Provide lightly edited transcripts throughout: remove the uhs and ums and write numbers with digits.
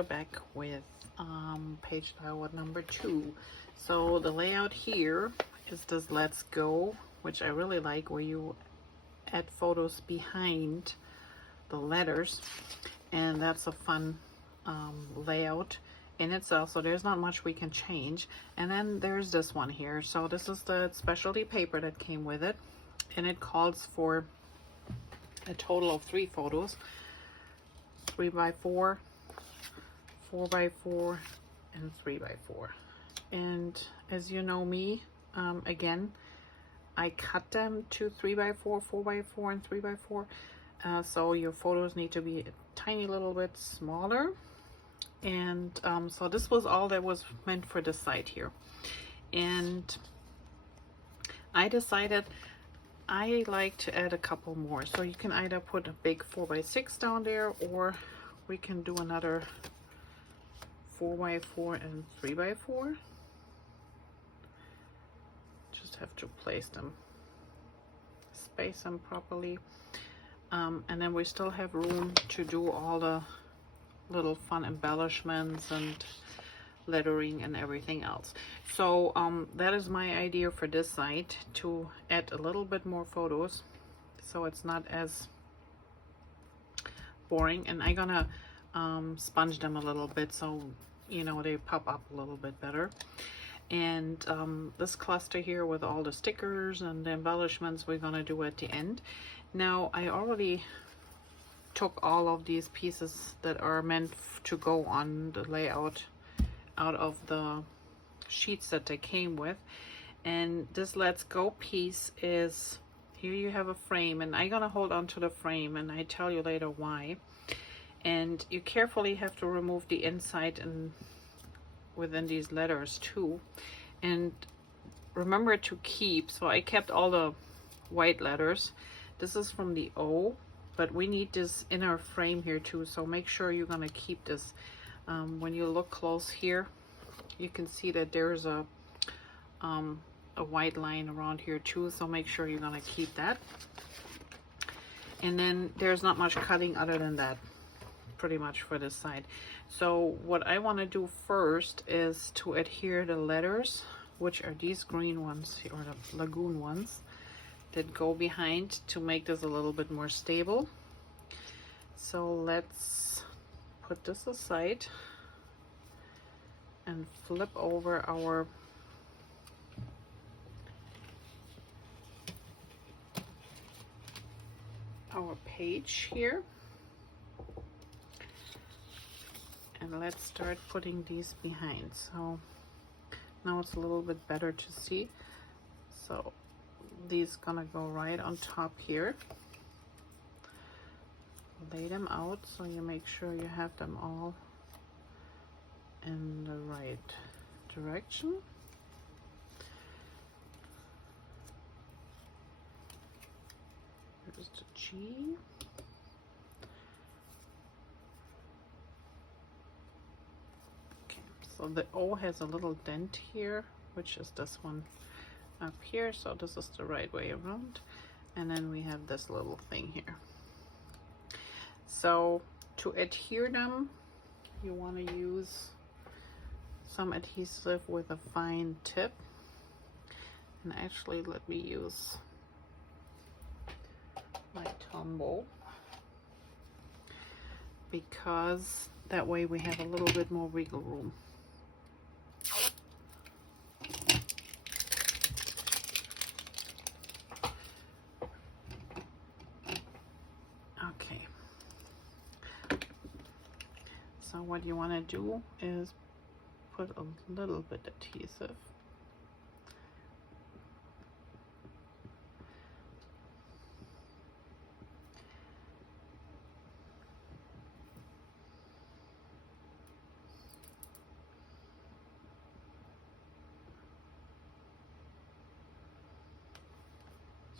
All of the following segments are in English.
are back with page layout number 2. So the layout here is this Let's Go, which I really like, where you add photos behind the letters, and that's a fun layout in itself. So there's not much we can change. And then there's this one here. So this is the specialty paper that came with it, and it calls for a total of 3 photos: 3x4, 4x4, and 3x4. And as you know me, again, I cut them to 3x4, 4x4, and 3x4. So your photos need to be a tiny little bit smaller. And so this was all that was meant for this side here. And I decided I like to add a couple more. So you can either put a big 4x6 down there, or we can do another 4x4 and 3x4. Just have to place them, space them properly. And then we still have room to do all the little fun embellishments and lettering and everything else. So that is my idea for this side, to add a little bit more photos so it's not as boring. And I'm gonna sponge them a little bit so you know they pop up a little bit better. And this cluster here with all the stickers and the embellishments we're gonna do at the end. Now I already took all of these pieces that are meant to go on the layout out of the sheets that they came with. And this Let's Go piece is, here you have a frame, and I'm gonna hold on to the frame and I tell you later why. And you carefully have to remove the inside and within these letters too. And remember to keep, so I kept all the white letters. This is from the O, but we need this inner frame here too, so make sure you're gonna keep this. When you look close here, you can see that there's a white line around here too, so make sure you're gonna keep that. And then there's not much cutting other than that, pretty much, for this side. So what I want to do first is to adhere the letters, which are these green ones, or the lagoon ones, that go behind, to make this a little bit more stable. So let's put this aside and flip over our page here, and let's start putting these behind. So now it's a little bit better to see. So these gonna go right on top here. Lay them out so you make sure you have them all in the right direction. Here's the G. Okay, so the O has a little dent here, which is this one up here, so this is the right way around. And then we have this little thing here. So to adhere them, you want to use some adhesive with a fine tip. And actually, let me use my Tombow, because that way we have a little bit more wiggle room. Okay, so what you want to do is put a little bit adhesive.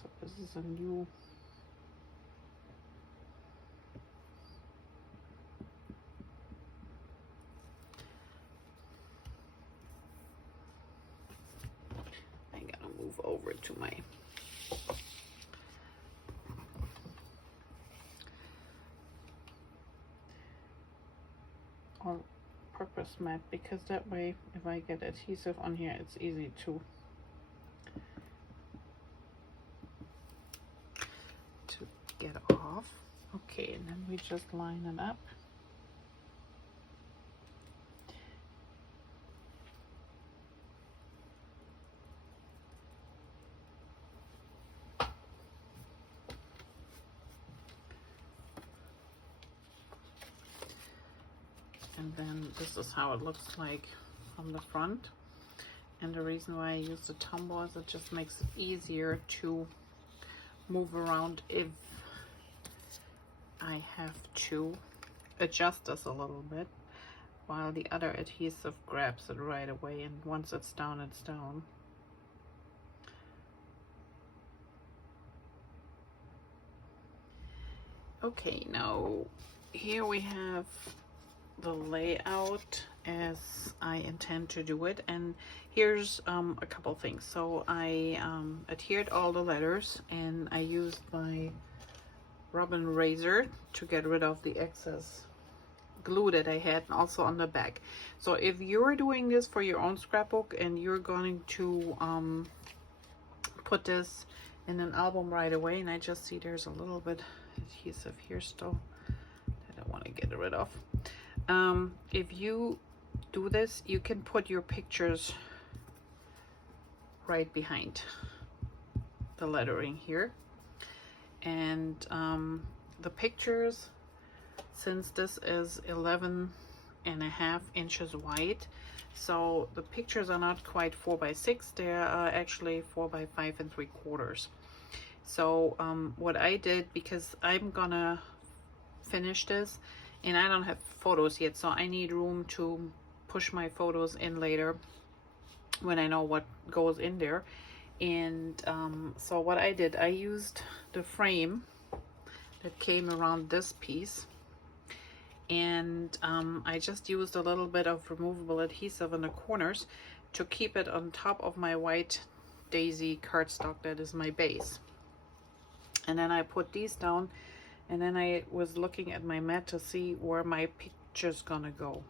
So this is a new move over to my purpose mat, because that way if I get adhesive on here, it's easy to get off. Okay, and then we just line it up. And then this is how it looks like from the front. And the reason why I use the tumble is it just makes it easier to move around if I have to adjust this a little bit, while the other adhesive grabs it right away, and once it's down, it's down. Okay, now here we have the layout as I intend to do it, and here's a couple things. So I adhered all the letters, and I used my Robin razor to get rid of the excess glue that I had, and also on the back. So if you're doing this for your own scrapbook and you're going to put this in an album right away, and I just see there's a little bit adhesive here still that I want to get rid of. If you do this, you can put your pictures right behind the lettering here, and the pictures, since this is 11.5 inches wide, so the pictures are not quite 4 by 6, they're actually 4 by 5 3/4. So what I did, because I'm gonna finish this and I don't have photos yet, so I need room to push my photos in later when I know what goes in there. And so what I did, I used the frame that came around this piece, and I just used a little bit of removable adhesive in the corners to keep it on top of my white daisy cardstock that is my base. And then I put these down, and then I was looking at my mat to see where my picture's gonna go.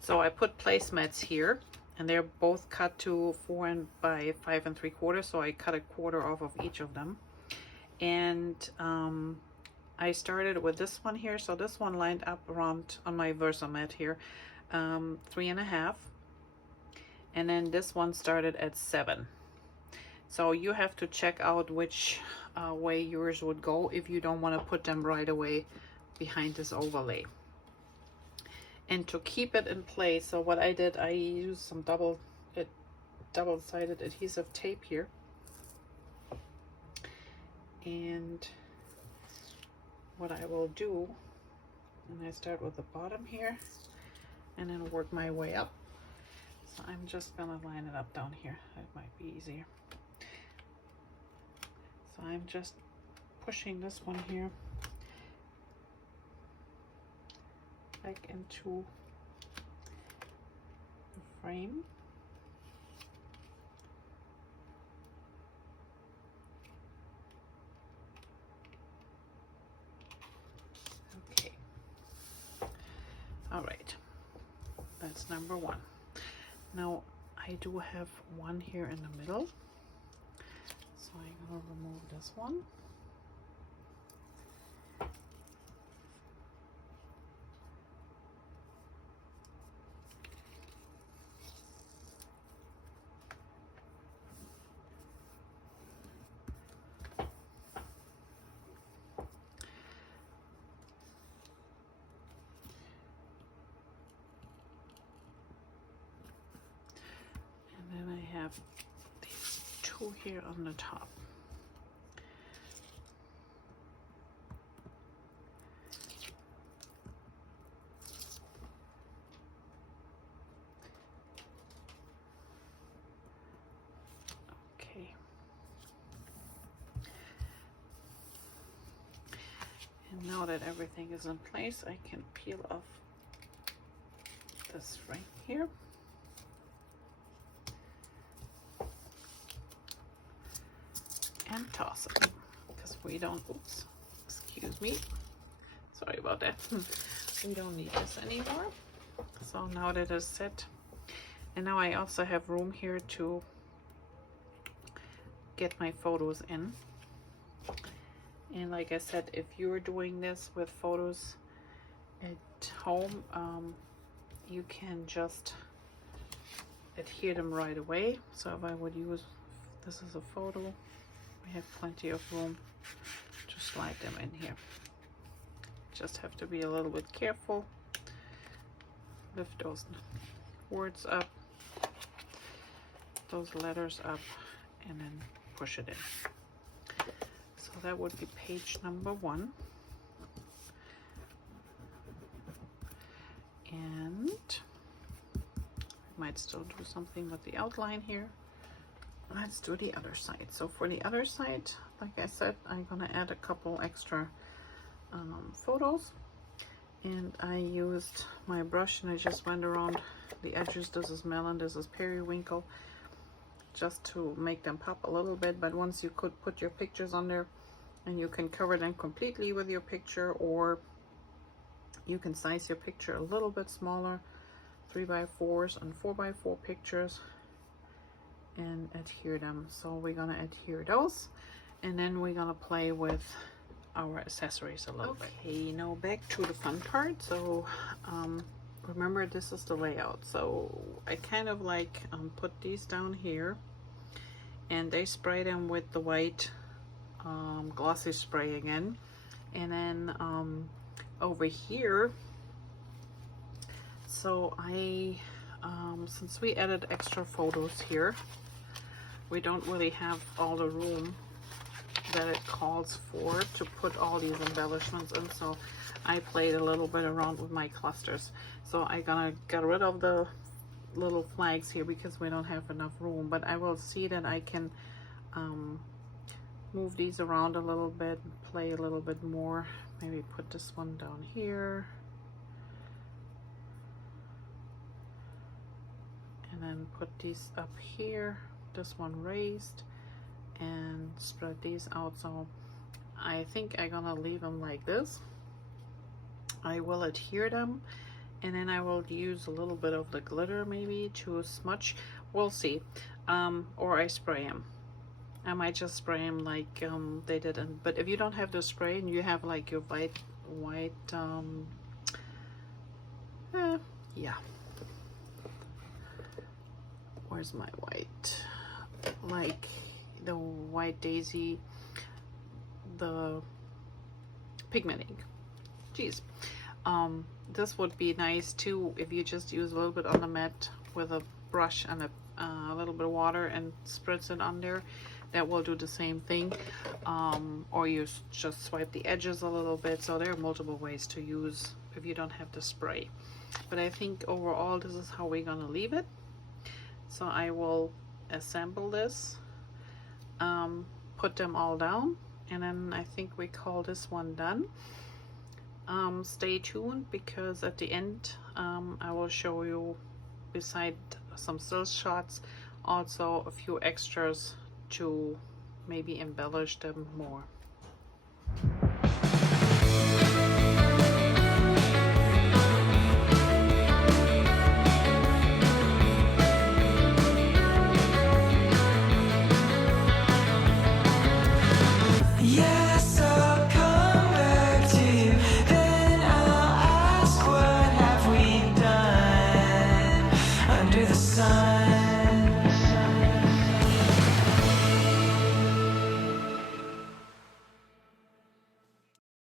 So I put placemats here, and they're both cut to 4 by 5 3/4, so I cut a quarter off of each of them. And I started with this one here, so this one lined up around on my VersaMat here, 3.5, and then this one started at 7. So you have to check out which way yours would go if you don't want to put them right away behind this overlay. And to keep it in place, so what I did, I used some double-sided adhesive tape here, and what I will do, and I start with the bottom here and then work my way up. So I'm just gonna line it up down here, that might be easier. So I'm just pushing this one here back into the frame. Okay. All right. That's number 1. Now I do have one here in the middle, so I'm going to remove this one. And then I have these 2 here on the top. Okay. And now that everything is in place, I can peel off this ring here. And toss it, because we don't, oops, excuse me, sorry about that, we don't need this anymore. So now that is set, and now I also have room here to get my photos in. And like I said, if you're doing this with photos at home, you can just adhere them right away. So if I would use, this is a photo, we have plenty of room to slide them in here. Just have to be a little bit careful. Lift those words up, those letters up, and then push it in. So that would be page number 1. And I might still do something with the outline here. Let's do the other side. So for the other side, like I said, I'm gonna add a couple extra photos. And I used my brush and I just went around the edges. This is Melon, this is Periwinkle, just to make them pop a little bit. But once you could put your pictures on there, and you can cover them completely with your picture, or you can size your picture a little bit smaller, 3x4s and 4x4 pictures, and adhere them. So we're gonna adhere those, and then we're gonna play with our accessories a little bit. Okay, now back to the fun part. So remember, this is the layout. So I kind of like put these down here, and they spray them with the white glossy spray again. And then over here, so I since we added extra photos here, we don't really have all the room that it calls for to put all these embellishments in. So I played a little bit around with my clusters. So I'm gonna get rid of the little flags here because we don't have enough room, but I will see that I can move these around a little bit, play a little bit more. Maybe put this one down here, and then put these up here, this one raised, and spread these out. So I think I'm gonna leave them like this. I will adhere them, and then I will use a little bit of the glitter maybe to smudge. We'll see. Or I spray them. I might just spray them like they did. But if you don't have the spray and you have like your white yeah, where's my white, like the white daisy, the pigment ink, geez, this would be nice too if you just use a little bit on the mat with a brush and a little bit of water and spritz it on there. That will do the same thing. Or you just swipe the edges a little bit. So there are multiple ways to use if you don't have the spray. But I think overall this is how we're gonna leave it. So I will assemble this, put them all down, and then I think we call this one done. Stay tuned, because at the end I will show you, beside some still shots, also a few extras to maybe embellish them more.